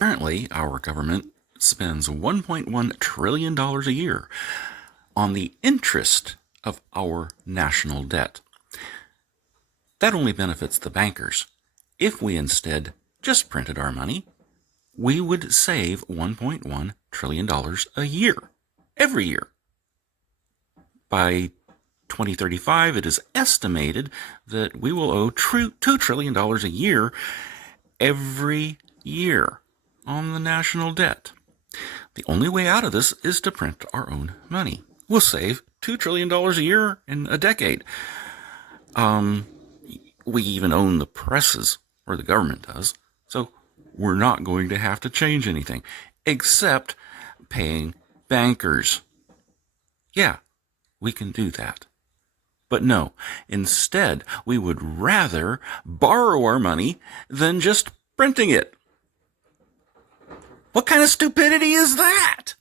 Currently, our government spends $1.1 trillion a year on the interest of our national debt. That only benefits the bankers. If we instead just printed our money, we would save $1.1 trillion a year, every year. By 2035, it is estimated that we will owe $2 trillion a year every year on the national debt. The only way out of this is to print our own money. We'll save $2 trillion a year in a decade. We even own the presses, or the government does, so we're not going to have to change anything, except paying bankers. Yeah, we can do that. But no, instead, we would rather borrow our money than just printing it. What kind of stupidity is that?